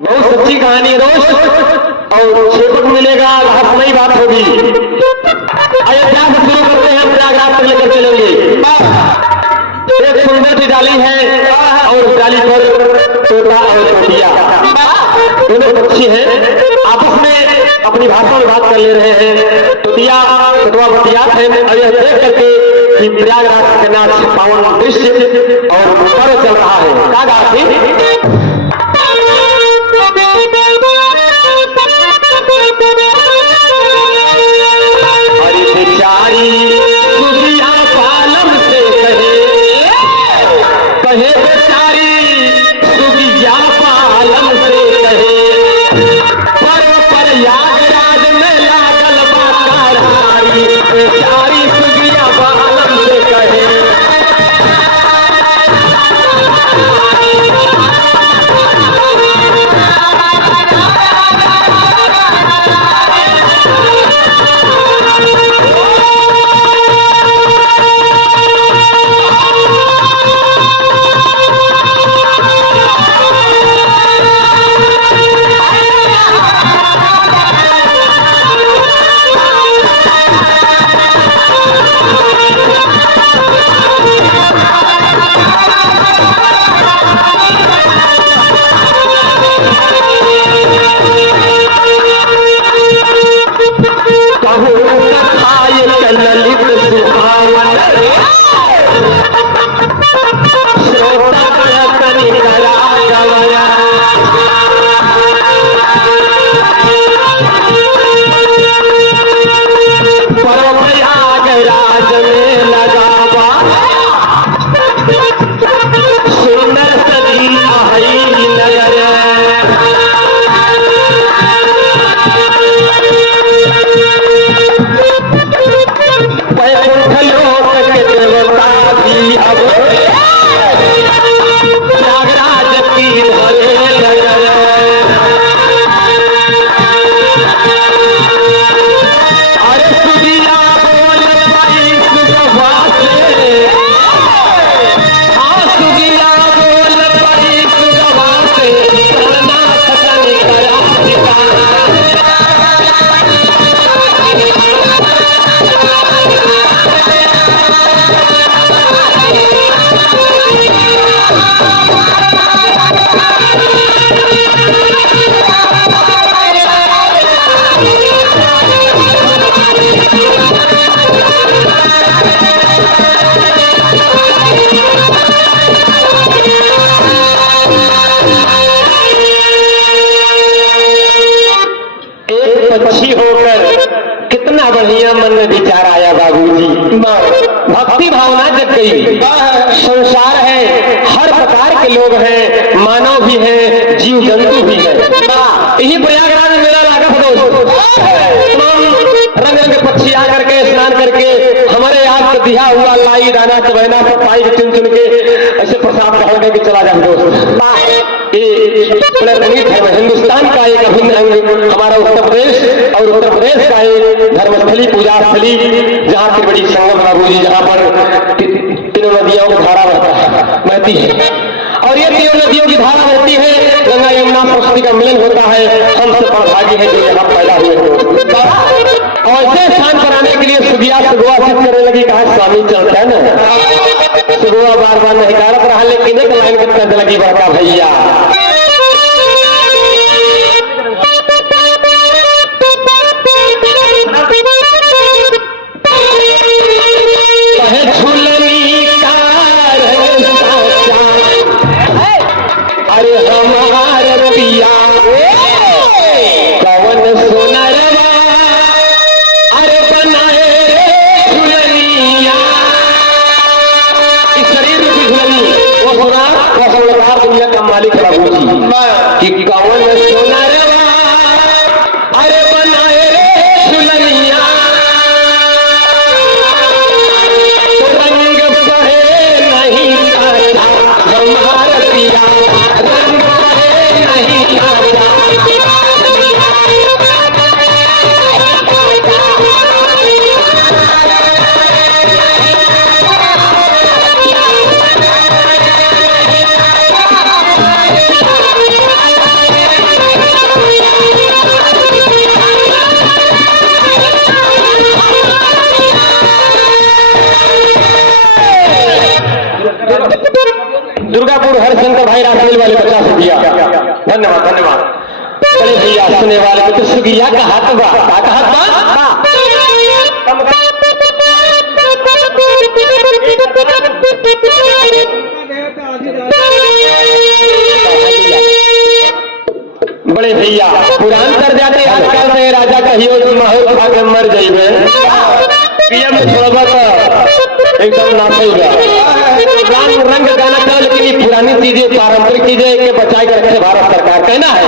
बहुत सच्ची कहानी है दोस्त, और शेपक मिलेगा, नई बात होगी। अयोध्या से शुरू करते हैं, प्रयागराज तक लेकर चलेंगे। एक सुंदर सी डाली है और डाली पर तोता और तोतिया दोनों पक्षी हैं, आपस में अपनी भाषा में बात कर ले रहे हैं। तोतिया तोतवा बतियात है और यह देख करके कि प्रयागराज का नाच पावन दृश्य और पर्व चल रहा है। क्या बात है? बेचारी सुगिया पालम से कहे बेचारी सुगिया पालम से कहे, पर यागराज में लागल बाकारी, बेचारी सुगिया पालम से कहे। पक्षी होकर कितना बढ़िया मन में विचार आया बाबूजी, भक्ति भावना जग गई। संसार है, हर प्रकार के लोग हैं, मानव भी हैं, जीव जंतु भी हैं। यही प्रयागराज में मेला लगा तमाम रंग रंग के पक्षी आकर के स्नान करके हमारे आपको दिया हुआ लाई दाना चबैना पाई चुन चुन के ऐसे प्रसाद पकड़ के चला जाए दोस्त। हिंदुस्तान का एक अभिन्न अंग हमारा उत्तर प्रदेश, और उत्तर प्रदेश का एक धर्मस्थली पूजा स्थली, जहाँ की बड़ी संगम बाबूजी, जहाँ पर तीनों नदियों की धारा बहती है, और ये तीनों नदियों की धारा बहती है, गंगा यमुना सरस्वती का मिलन होता है। हम सब भाग्य है जो यहाँ पैदा हुए हैं। और ऐसे स्थान पर आने के लिए सुगिया सुगुआ सिद्ध करने लगी, कहा स्वामी चलता है ना, सुगुआ बार बार नहीं कारत रहा, लेकिन एक लाइन करने लगी बड़का भैया। अरे हमारे पिया कवन सोनरवा, अरे बनाए झुलनिया, इस शरीर की झुलनी वो सोना वो सोनकार दुनिया का मालिक है बाबू। धन्यवाद धन्यवाद। बड़े भैया सुने वाले को तो सुगिया का हाथ बा, का हाथ बा। बड़े भैया पुरान कर जाते आजकल से राजा कहियो माहौल खा के मर जाइए पिया में थोड़ा बहुत एकदम नाचेगा रंग गाना चल, लेकिन ये पुरानी चीजें पारंपरिक चीजें के बचाए के रखे भारत सरकार कहना है।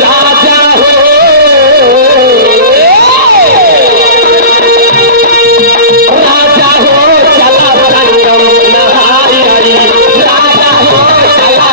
राजा हो राजा हो चला संगम नहाई आई, राजा हो चला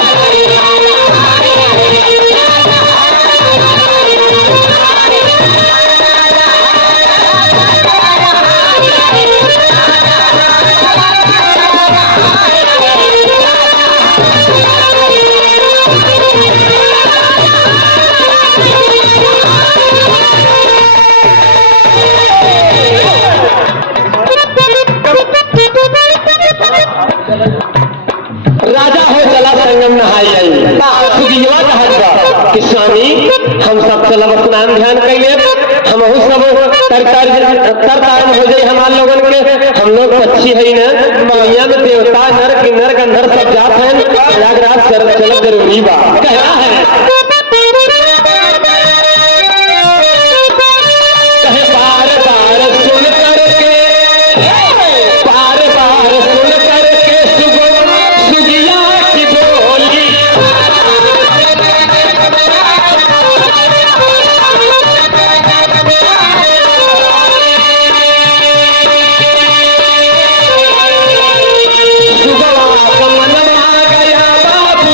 राजा हो चला संगम नहाई आई। सुगिया कहत कि स्वामी हम सब चलब स्नान ध्यान कैले, हम सब तरतारन हो जाए हमारे लोगन के, हम लोग पक्षी है न दुनिया में देवता नर किन्नर गंधर्व सब जात हैं, प्रयागराज चलब जरूरी बा कहना है। कहे बार बार सुन करके, बार बार सुन करके सुगिया की बोली, सुगवा का मनवा गया बाबू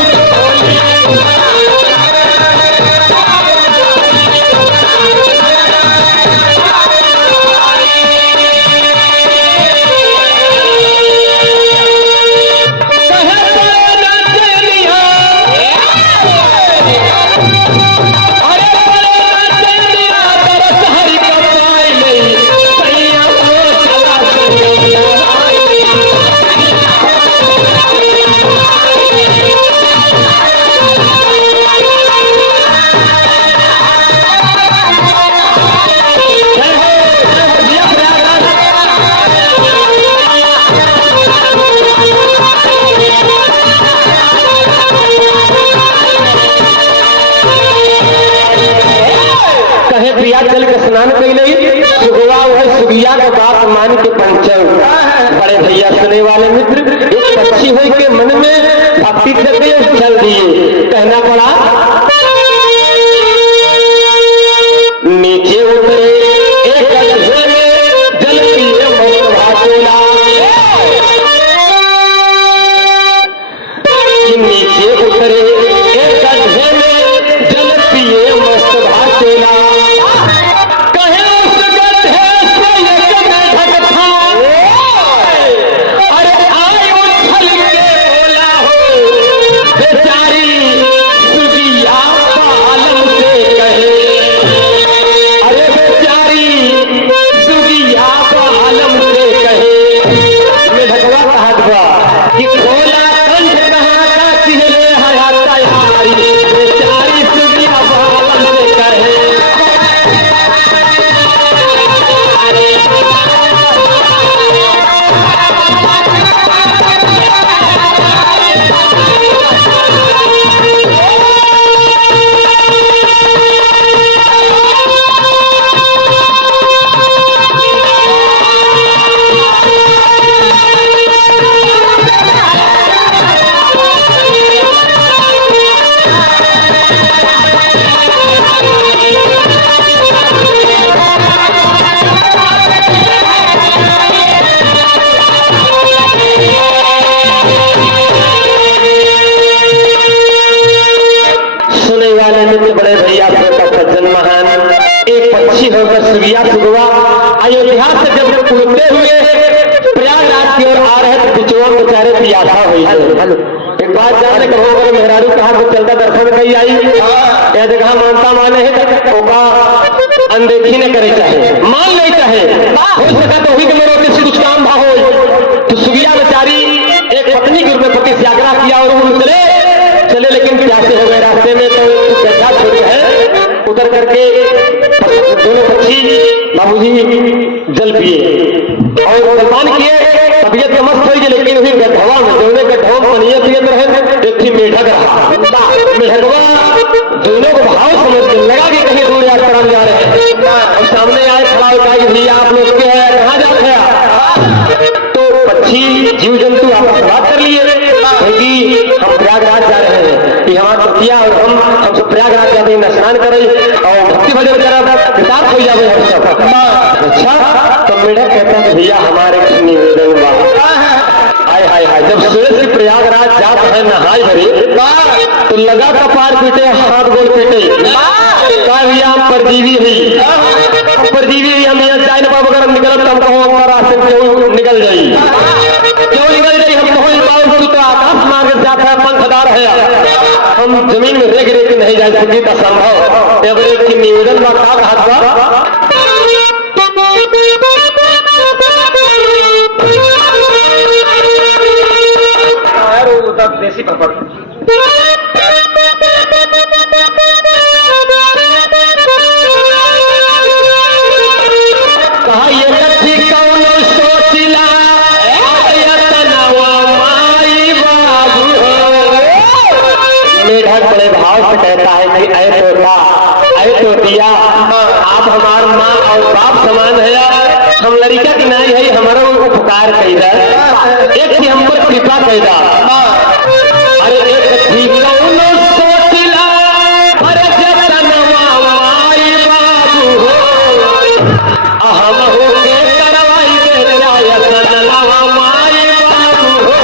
प्रिया चल के स्नान कैले, सुगवा वह सुगिया के बात मान के पंचल। बड़े भैया सुने वाले मित्र एक पक्षी हुई के मन में भक्ति करके चल दिए, कहना पड़ा नीचे उतरे एक गड्ढे में जल पिए मौत भागोला, नीचे उतरे एक गड्ढे में जल पिए मस्त भागोला, बड़े भैया सज्जन महान एक पक्षी होकर सुगिया सुगवा अयोध्या से जब उड़ते हुए प्रयागराज की ओर आ रहे तो बिचवा बेचारे पियासा हुई है। एक बात जाने के होकर मेहरारू कहा को चलता दर्शन कही आई, यह जगह मानता माने है ओका अनदेखी न करे चाहे मान नहीं चाहे हो सका तो वही के मेरे से कुछ काम भा हो। तो सुगिया बेचारी एक पत्नी के रूप में पति से आग्रह किया और वो चले लेकिन प्यासे हो गए रास्ते में, तो गड्ढा छोड़ है उतर करके दोनों पक्षी बाबूजी जल पिए और जलपान किए। तबियत तो मस्त हुई, लेकिन वही गड्ढवा में दोनों गड्ढों में पनिया पिए तो रहे। एक थी मेढक रहा, मेढकवा दोनों को भाव समझ लगा कि कहीं दूर यार तरफ जा रहे हैं और सामने आए खड़ा होता है भैया आप लोग के हैं, कहाँ जाते हैं? तो पक्षी जीव जंतु आपस बात कर लिए क्योंकि हम प्रयागराज जा रहे हैं कि हमारा पतिया और हम सब प्रयागराज जाते हैं, स्नान करें और भक्ति भजन करा विकास हो जाए हम सब। अच्छा, तो मेढक कहता है भैया हमारे निवेदन हाय हाय हाय, जब सूरज से प्रयागराज जाता है नहाय भरे तो लगा कपार पीटे हाथ गोल पीटे भैया हम परजीवी हुई हम यहाँ जाए ना अगर निकल तो हमको हमारा क्यों निकल जाई हम तो आकाश मार्ग जाता है पंखदार है, हम जमीन में रेग रेग नहीं जा सके तो संभव एवरेज की निवेदन का कहा देसी पकड़ कहा ये कथी कौन सोचिला मेढक बड़े भाव से कहता है कि ऐ तोतिया आप हमार माँ और बाप समान है, हम लड़का की नाई है, हमारा उपकार कैदा एक ही हम पर कृपा कैदा। अरे एक थी कौन सोचिला अरे जतनवा माई बाबू हो हम हो के करवाई दे जाय सनवा माई बाबू हो।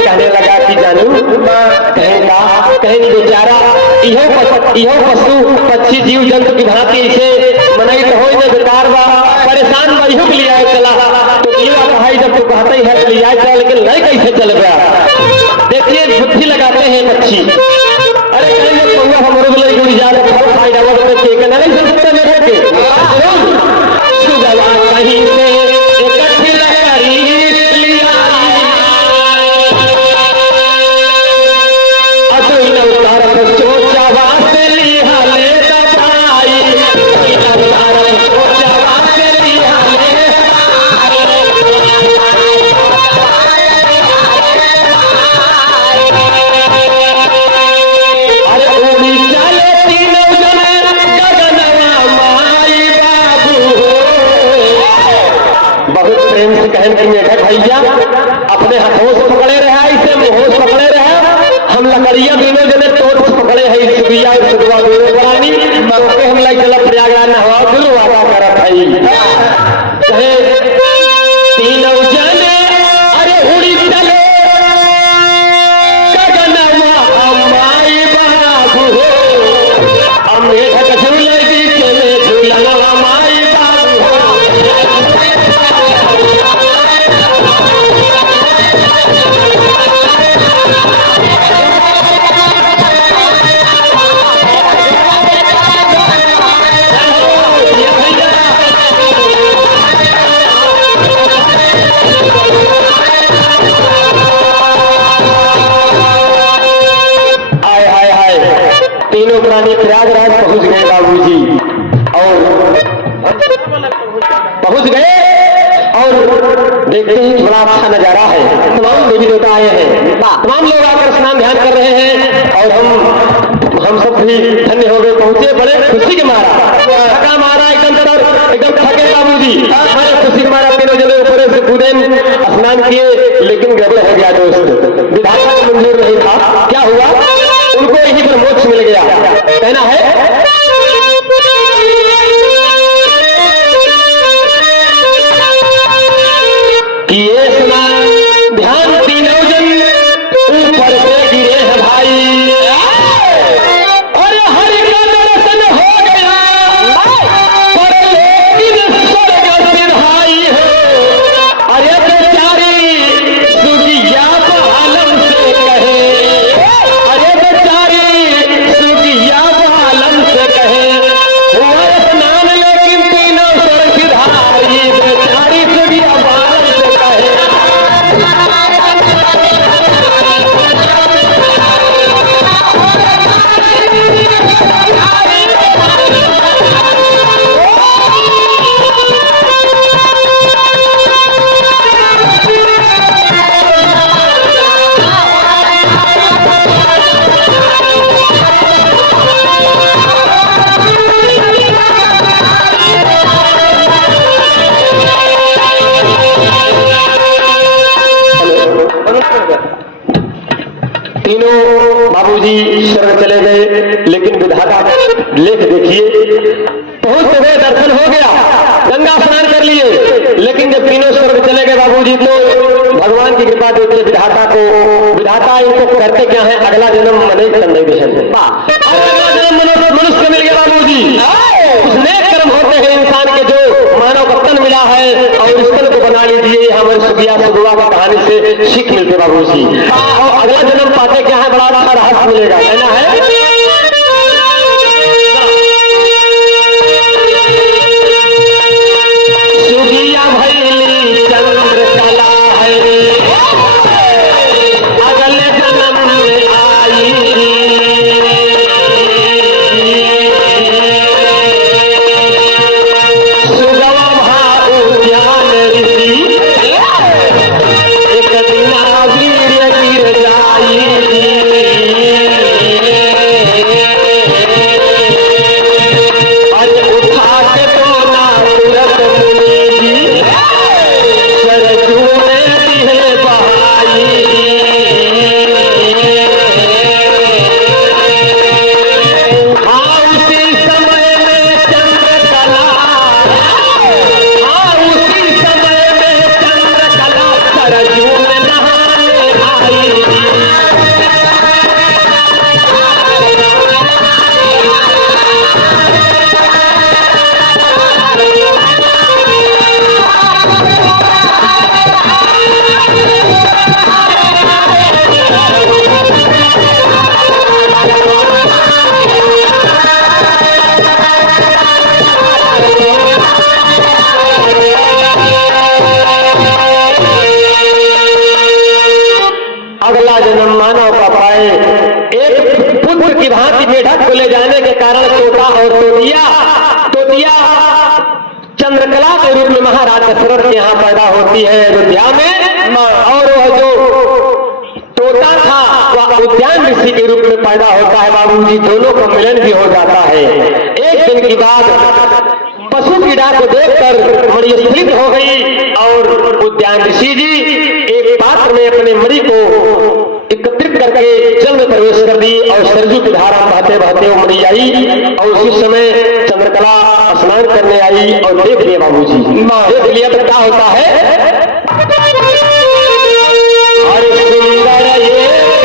कहने लगा कि जानू कहीं बेचारा इहो पशु पक्षी जीव जंतु की भांति इसे मनाई तो हो बेकार बा परेशान बा इहो के लिए आए चला तो भाई जब तू कहते ही है लिए आए चला लेकिन नहीं कैसे चल गया। देखिए बुद्धि लगाते हैं पक्षी, अरे कहीं कहूँगा हमारे बोले कोई जा रहे नहीं सकते मेरे के कहीं से मेढक भैया अपने हाथों से पकड़े रहा, इसे मुंहों से पकड़े रहा, हम लकड़ियां दोनों जने तोड़ से पकड़े है सुबिया सुबह दोनों बनानी मौके हम लग चला प्रयागराज नहवा गुरु वादा करत है तीनों जने अरे उड़ी चले गगनवा माई बाबू हम मेढक झूलेगी चले झूलनवा माई बाबू। तीनों प्राणी प्रयागराज पहुंच गए बाबूजी और पहुंच गए और देखते ही बड़ा अच्छा नजारा है, तमाम देवी देवता आए हैं, तमाम लोग आकर स्नान ध्यान कर रहे हैं और हम सब भी धन्य हो गए, पहुंचे बड़े खुशी के मारा थका मारा एकदम थके बाबूजी, बड़े खुशी के मारा तीनों जने ऊपर से कूदे स्नान किए, लेकिन गड़बड़ हो गया दोस्त, विधाता को मंजूर नहीं था। क्या हुआ? उनको यहीं पर मोक्ष मिल गया। कहना है कि ये स्नान ध्यान तीनों जन ऊपर से गिरे हैं भाई, और हरि का दर्शन हो गया, पर लेकिन स्वर्ग सिधाई हो। अरे बेचारी सुगिया आलम से कहे, अरे बेचारी सुगिया आलम से कहे, हुआ स्नान लेकिन तीनों स्वर्ग सिधाई, बेचारी सुगिया आलम से कहे। तीनों बाबूजी स्वर्ग चले गए, लेकिन विधाता लेख देखिए, पहुंच गए, दर्शन हो गया, गंगा स्नान कर लिए, लेकिन जब तीनों स्वर्ग चले गए बाबूजी, तो भगवान की कृपा देखिए विधाता को। विधाता इनको करते क्या है? अगला जन्म मनुष्य अगला जन्म मनुष्य मिल गया बाबूजी। कुछ नेक कर्म होते हैं इंसान के, जो मानव का तन मिला है, और इस तन को बना लीजिए। हमारे सुगिया सुगुआ की कहानी से सीख मिलते बाबूजी। और अगला जन्म पाते क्या है? बड़ा अच्छा रहस्य मिलेगा। कहना है सुगिया भैली चंद्र कला है, अगले जन्म में आई, सुगवा भाऊ ज्ञान ऋषि, एक दिन वीर गिर जाई, अरे उठा के तो ना तुरंत मुनि जी, सरजू में दिहे बहाई, हाँ उसी समय में चंद्रकला, हाँ उसी समय में चंद्रकला सरजू में नहाने आई। अगला जन्म मानव का पाए, एक पुत्र की भांति मेढक को ले जाने के कारण तोता और तोतिया चंद्रकला के रूप में महाराज दशरथ के यहाँ पैदा होती है अयोध्या में, और वह जो तोता था वह उद्यान ऋषि के रूप में पैदा होता है बाबूजी। दोनों का मिलन भी हो जाता है। एक दिन की बात, पशु पीड़ा को देखकर बड़ी स्फलित हो गई, और उद्यान ऋषि जी एक पात्र में अपने मणि को एकत्रित करके जल में प्रवेश कर दी, और सरजू की धारा बहते बहते वो मणि आई, और उसी समय चंद्रकला स्नान करने आई और देख लिया बाबूजी। देख लिया तो क्या होता है? अरे सुंदर ये तो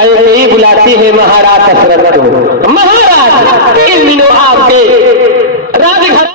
कैकेयी बुलाती है महाराज दशरथ को। महाराज इन दिनों आपके राजघराने